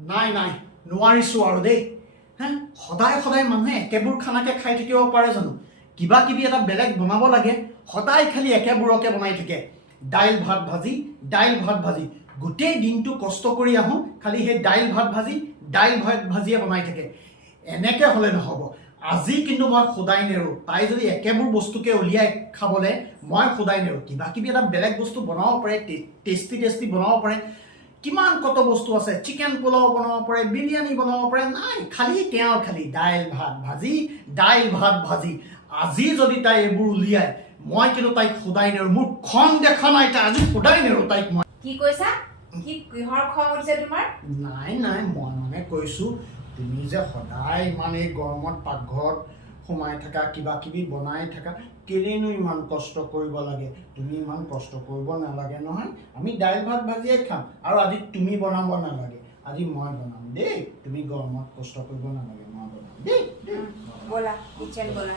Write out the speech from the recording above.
নাই নাই নোৱাৰিছোঁ আৰু দেই হে সদায় সদায় মানুহে একেবোৰ খানাকে খাই থাকিব পাৰে জানো কিবা কিবি এটা বেলেগ বনাব লাগে সদায় খালি একেবোৰকে বনাই থাকে দাইল ভাত ভাজি গোটেই দিনটো কষ্ট কৰি আহোঁ খালি সেই দাইল ভাত ভাজিয়ে বনাই থাকে এনেকৈ হ'লে নহ'ব আজি কিন্তু মই সদায় নেৰোঁ তাই যদি একেবোৰ বস্তুকে উলিয়াই খাবলৈ মই সদায় নেৰোঁ কিবা কিবি এটা বেলেগ বস্তু বনাব পাৰে টেষ্টি বনাব পাৰে কিমান কত বস্তু আছে চিকেন পোলাও বনাব পাৰে বিৰিয়ানী বনাব পাৰে নাই খালি দাইল ভাত ভাজি আজি যদি তাই এইবোৰ উলিয়াই মই কিন্তু তাইক সদায় নেৰোঁ মোৰ খং দেখা নাই তাই আজি সদায় নেৰোঁ তাইক মই কি কৈছা কি কিহৰ খং উঠিছে তোমাৰ নাই মই মানে কৈছোঁ তুমি যে সদায় ইমান এই গৰমত পাকঘৰত সোমাই থাকা কিবা কিবি বনাই থাকা কেলেনো ইমান কষ্ট কৰিব লাগে তুমি ইমান কষ্ট কৰিব নালাগে নহয় আমি দাইল ভাত ভাজিয়ে খাম আৰু আজি তুমি বনাব নালাগে আজি মই বনাম দেই তুমি গৰমত কষ্ট কৰিব নালাগে মই বনাম দেই ব'লা কিচেন ব'লা